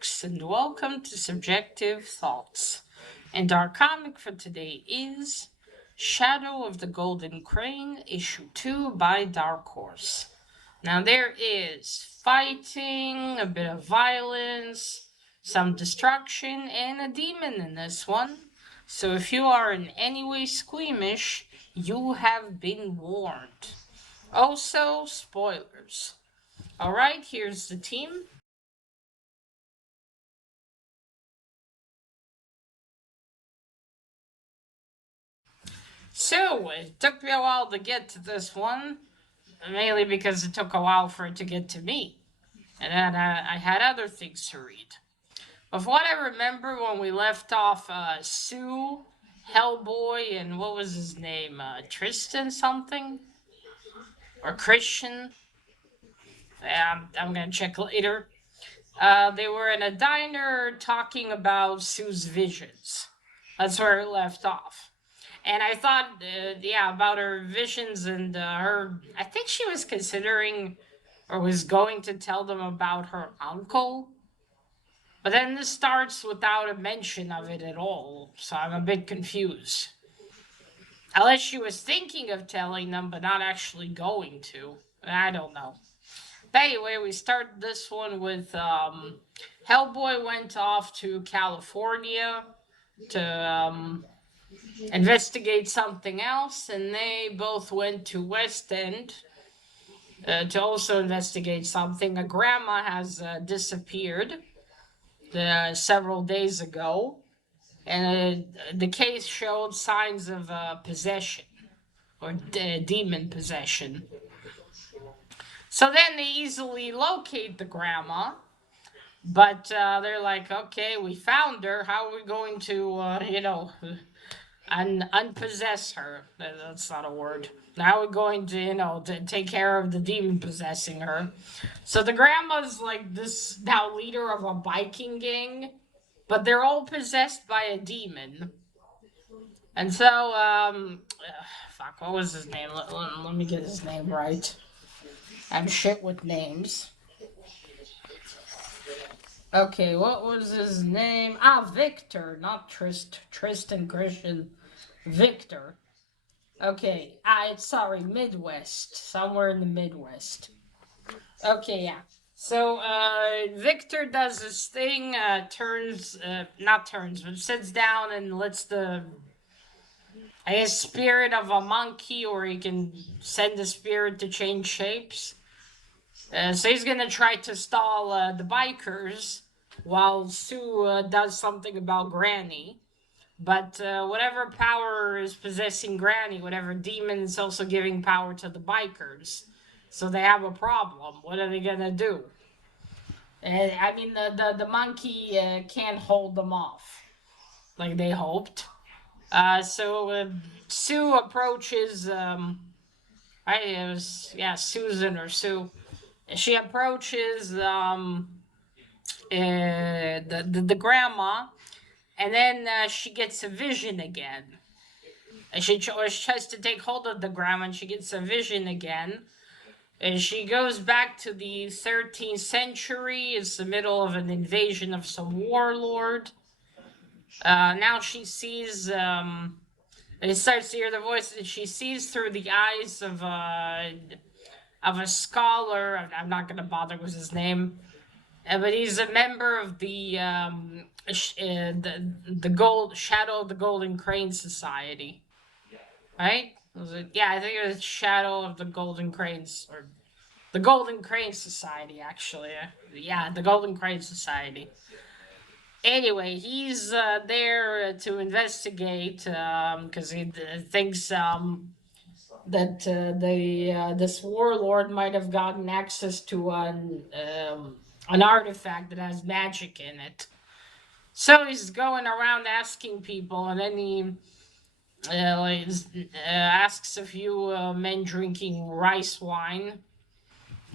folks, and welcome to Subjective Thoughts. And our comic for today is Shadow of the Golden Crane, Issue 2 by Dark Horse. Now, there is fighting, a bit of violence, some destruction, and a demon in this one. So, if you are in any way squeamish, you have been warned. Also, spoilers. Alright, here's the team. So, it took me a while to get to this one, mainly because it took a while for it to get to me. And then I had other things to read. Of what I remember when we left off, Sue, Hellboy, and what was his name? Tristan something? Or Christian? Yeah, I'm gonna check later. They were in a diner talking about Sue's visions. That's where it left off. And I thought, about her visions and her. I think she was considering or was going to tell them about her uncle. But then this starts without a mention of it at all, so I'm a bit confused. Unless she was thinking of telling them, but not actually going to. I don't know. But anyway, we start this one with Hellboy went off to California to investigate something else, and they both went to West End to also investigate something. A grandma has disappeared several days ago, and the case showed signs of possession or demon possession. So then they easily locate the grandma, but they're like, okay, we found her. How are we going to, unpossess her? That's not a word. Now we're going to take care of the demon possessing her. So the grandma's like this now leader of a biking gang, but they're all possessed by a demon. And so, fuck, what was his name? Let me get his name right. I'm shit with names. Okay, what was his name? Victor, not Tristan Christian. Victor. Okay, sorry, Midwest. Somewhere in the Midwest. Okay, yeah. So, Victor does this thing, not turns, but sits down and lets spirit of a monkey, or he can send the spirit to change shapes. So he's gonna try to stall the bikers while Sue does something about Granny. But whatever power is possessing Granny, whatever demon is also giving power to the bikers. So they have a problem. What are they gonna do? I mean, the monkey can't hold them off like they hoped. So Sue approaches. Susan or Sue. She approaches the grandma, and then she gets a vision again. And she tries to take hold of the grandma, and she gets a vision again. And she goes back to the 13th century. It's the middle of an invasion of some warlord. Now she sees, and it starts to hear the voice, and she sees through the eyes of a scholar. I'm not going to bother with his name. But he's a member of the Shadow of the Golden Crane Society, right? Was it? Yeah, I think it was Shadow of the Golden Cranes, or the Golden Crane Society, actually. Yeah, the Golden Crane Society. Anyway, he's there to investigate because he thinks that this warlord might have gotten access to an artifact that has magic in it. So he's going around asking people, and then he asks a few men drinking rice wine.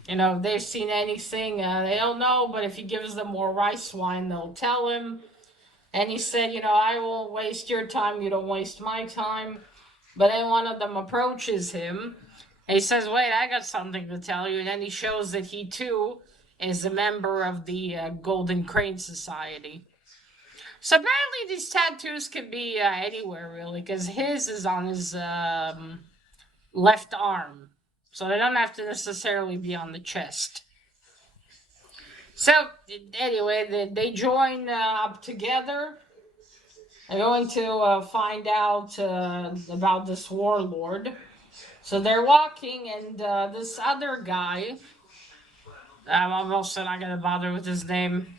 If they've seen anything, they don't know, but if he gives them more rice wine, they'll tell him. And he said, I won't waste your time, you don't waste my time. But then one of them approaches him, and he says, wait, I got something to tell you. And then he shows that he, too, is a member of the Golden Crane Society. So apparently these tattoos can be anywhere really, because his is on his left arm, so they don't have to necessarily be on the chest. So anyway, they join up together. They're going to find out about this warlord. So they're walking, and this other guy, I'm also not going to bother with his name.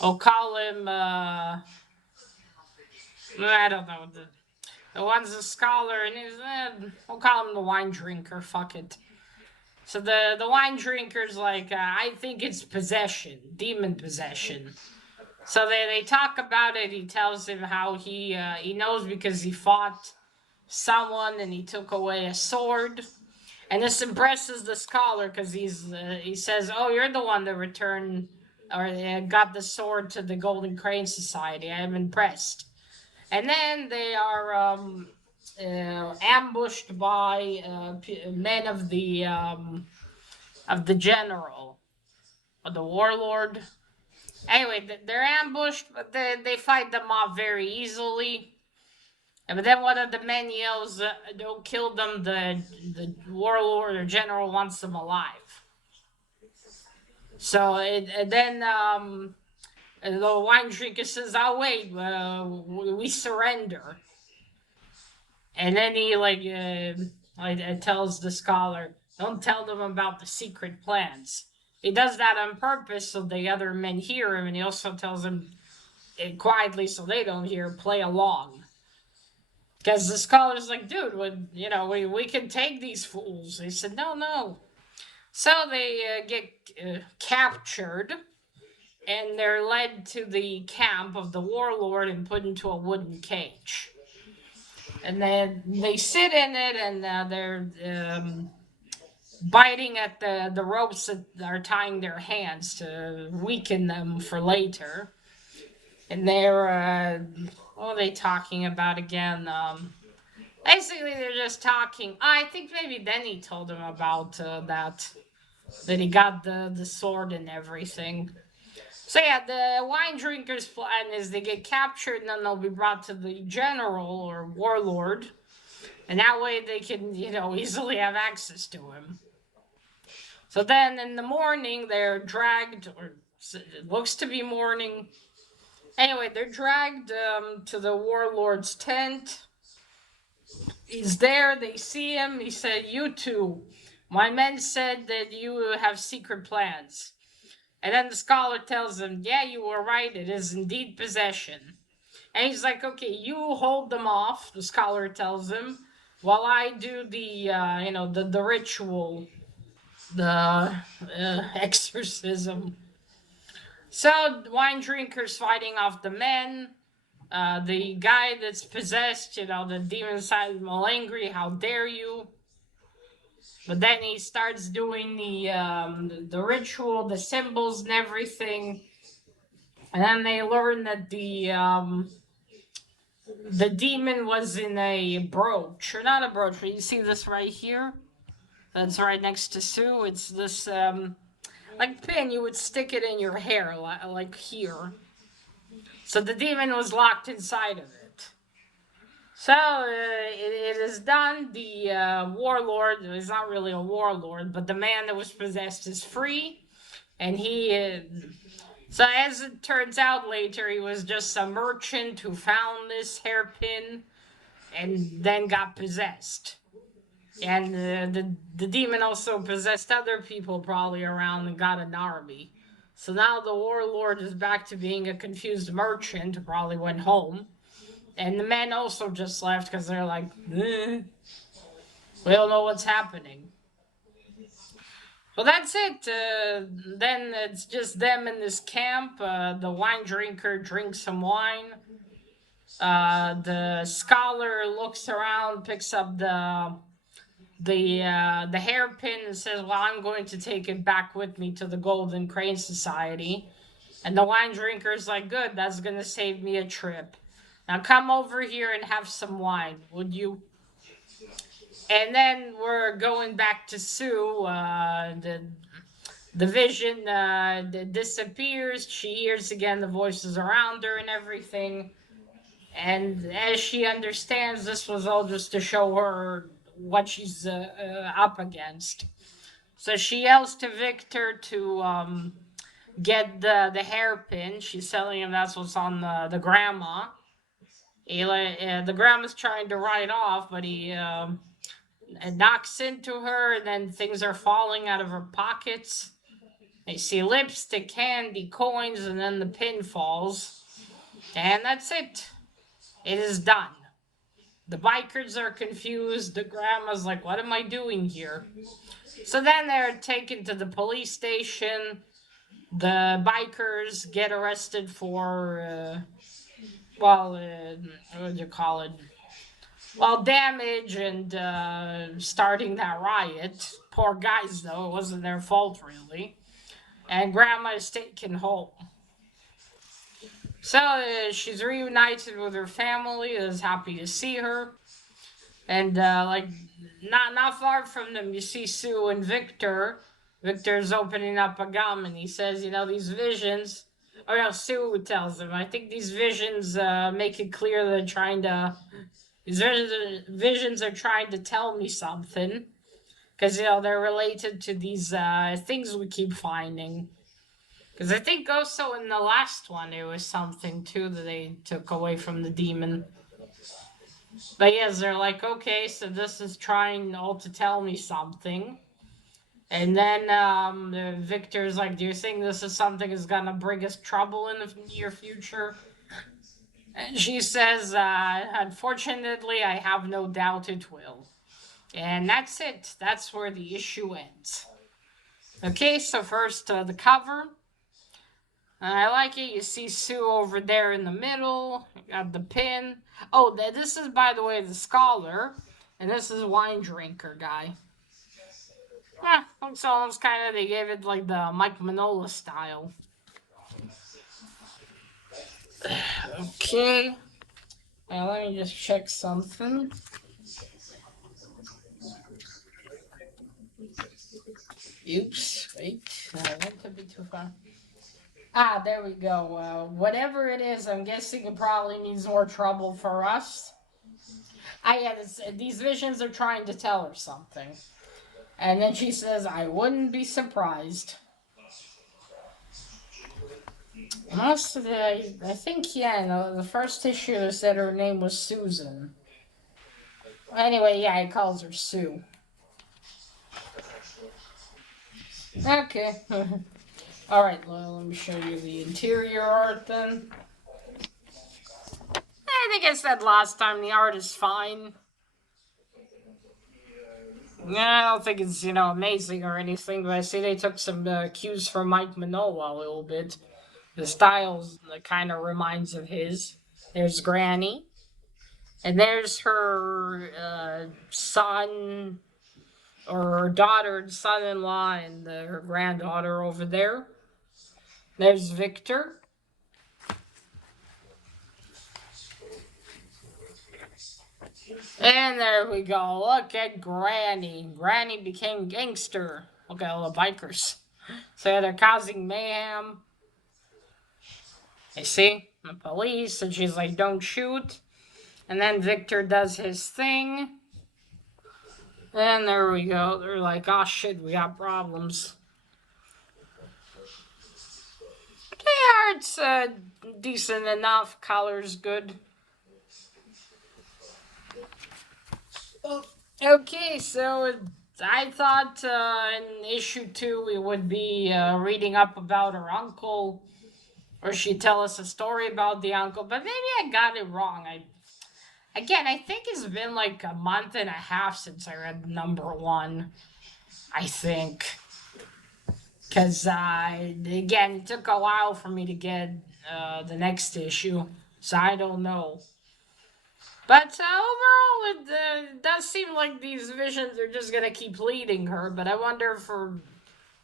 I'll call him, I don't know, the one's a scholar, and we'll call him the wine drinker, fuck it. So the wine drinker's like, I think it's possession, demon possession. So they talk about it. He tells him how he knows because he fought someone and he took away a sword. And this impresses the scholar because he says, "Oh, you're the one that returned or got the sword to the Golden Crane Society. I'm impressed." And then they are ambushed by men of the general, or the warlord. Anyway, they're ambushed, but they fight them off very easily. But then one of the men yells, "Don't kill them! The warlord or general wants them alive." So then the wine drinker says, "Oh wait, we surrender." And then he tells the scholar, "Don't tell them about the secret plans." He does that on purpose so the other men hear him, and he also tells them quietly so they don't hear, "Play along." Because the scholar's like, "Dude, we can take these fools." He said, "No, no." So they get captured, and they're led to the camp of the warlord and put into a wooden cage. And then they sit in it, and they're biting at the ropes that are tying their hands to weaken them for later. And they're what are they talking about again? Basically, they're just talking. I think maybe Denny told him about that he got the sword and everything. So yeah, the wine drinkers' plan is they get captured and then they'll be brought to the general or warlord, and that way they can easily have access to him. So then in the morning they're dragged, or it looks to be morning. Anyway, they're dragged to the warlord's tent. He's there, they see him. He said, "You two, my men said that you have secret plans." And then the scholar tells him, "Yeah, you were right, it is indeed possession." And he's like, "Okay, you hold them off," the scholar tells him, "while I do the ritual, the exorcism." So the wine drinker's fighting off the men. The guy that's possessed, the demon side is all angry. "How dare you?" But then he starts doing the ritual, the symbols and everything. And then they learn that the demon was in a brooch, or not a brooch, but you see this right here? That's right next to Sue. It's this like pin, you would stick it in your hair, like here. So the demon was locked inside of it. So it is done. The warlord is not really a warlord, but the man that was possessed is free, and he. So as it turns out later, he was just a merchant who found this hairpin, and then got possessed. And the demon also possessed other people probably around and got an army. So now the warlord is back to being a confused merchant who probably went home. And the men also just left because they're like, we don't know what's happening. Well, that's it. Then it's just them in this camp. The wine drinker drinks some wine. The scholar looks around, picks up the hairpin, and says, "Well, I'm going to take it back with me to the Golden Crane Society." And the wine drinker's like, "Good, that's gonna save me a trip. Now come over here and have some wine, would you?" And then we're going back to Sue. the vision disappears. She hears again the voices around her and everything. And as she understands, this was all just to show her what she's up against. So she yells to Victor to get the hairpin. She's telling him that's what's on the grandma. The grandma's trying to run it off, but he knocks into her, and then things are falling out of her pockets. They see lipstick, candy, coins, and then the pin falls. And that's it. It is done. The bikers are confused. The grandma's like, what am I doing here? So then they're taken to the police station. The bikers get arrested for, what do you call it? Well, damage and starting that riot. Poor guys, though. It wasn't their fault, really. And Grandma is taken home. So she's reunited with her family. Is happy to see her. And not far from them, you see Sue and Victor. Victor's opening up a gum, and he says, these visions. Oh no, Sue tells him. I think these visions make it clear that they're trying to. These visions are trying to tell me something, because they're related to these things we keep finding. Because I think also in the last one there was something too that they took away from the demon. But yes, they're like, okay, so this is trying all to tell me something. And then Victor's like, do you think this is something that's gonna bring us trouble in the near future? And she says, unfortunately, I have no doubt it will. And that's it. That's where the issue ends. Okay, so first the cover. I like it. You see Sue over there in the middle. Got the pin. Oh, this is, by the way, the scholar. And this is wine drinker guy. Looks almost kind of, they gave it like the Mike Manola style. Okay. Now let me just check something. Oops, wait. I went a bit too far. Ah, there we go. Whatever it is, I'm guessing it probably means more trouble for us. Yeah, these visions are trying to tell her something. And then she says, I wouldn't be surprised. I think, yeah, the first issue said her name was Susan. Anyway, yeah, he calls her Sue. Okay. Alright, well, let me show you the interior art then. I think I said last time the art is fine. I don't think it's, amazing or anything, but I see they took some cues from Mike Manola a little bit. The style kind of reminds of his. There's Granny. And there's her son, or her daughter and son-in-law, and her granddaughter over there. There's Victor. And there we go. Look at Granny. Granny became gangster. Look at all the bikers. So they're causing mayhem. You see? The police. And she's like, don't shoot. And then Victor does his thing. And there we go. They're like, oh shit, we got problems. The art's decent enough. Color's good. Okay, so I thought in issue 2 we would be reading up about her uncle, or she'd tell us a story about the uncle, but maybe I got it wrong. I think it's been like a month and a half since I read number 1, I think. Because, again, it took a while for me to get the next issue, so I don't know. But overall, it does seem like these visions are just going to keep leading her, but I wonder for,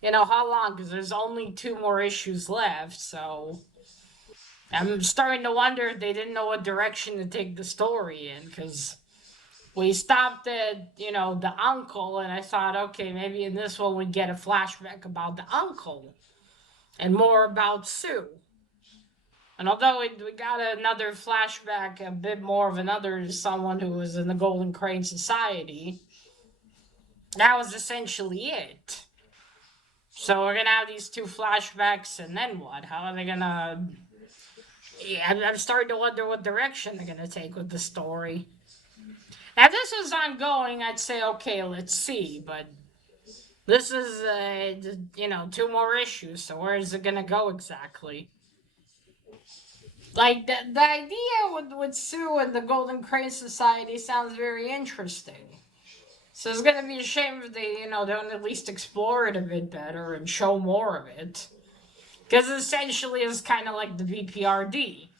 how long, because there's only 2 more issues left, so I'm starting to wonder if they didn't know what direction to take the story in, because we stopped at, the uncle, and I thought, okay, maybe in this one we get a flashback about the uncle and more about Sue. And although we got another flashback, a bit more of another someone who was in the Golden Crane Society, that was essentially it. So we're gonna have these two flashbacks, and then what? How are they gonna? Yeah, I'm starting to wonder what direction they're gonna take with the story. Now, if this was ongoing, I'd say okay, let's see. But this is, two more issues. So where is it gonna go exactly? Like the idea with Sue and the Golden Crane Society sounds very interesting. So it's gonna be a shame if they, don't at least explore it a bit better and show more of it. Because essentially it's kind of like the BPRD.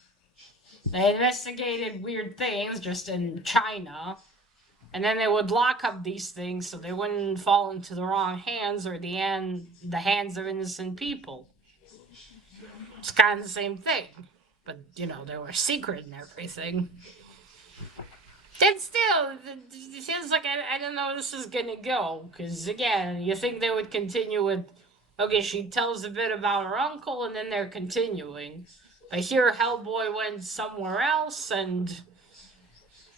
They investigated weird things just in China, and then they would lock up these things so they wouldn't fall into the wrong hands or the hands of innocent people. It's kind of the same thing, but they were secret and everything. Then still, it seems like I don't know where this is gonna go. Because again, you think they would continue with, okay, she tells a bit about her uncle, and then they're continuing. But here, Hellboy went somewhere else, and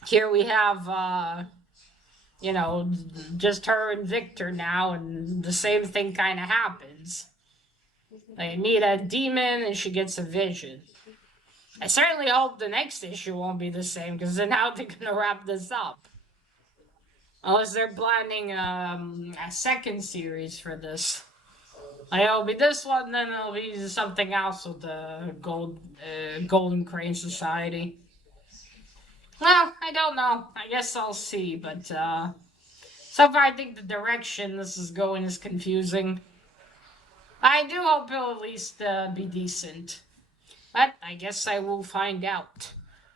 here we have, just her and Victor now, and the same thing kind of happens. They meet a demon, and she gets a vision. I certainly hope the next issue won't be the same, because then how are they gonna wrap this up? Unless they're planning a second series for this. Like, it'll be this one, then it'll be something else with the Golden Crane Society. Well, I don't know. I guess I'll see, but so far I think the direction this is going is confusing. I do hope it'll at least be decent. But I guess I will find out.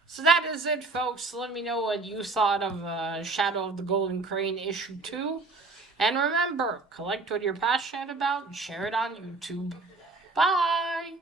So that is it, folks. Let me know what you thought of Shadow of the Golden Crane issue 2. And remember, collect what you're passionate about and share it on YouTube. Bye!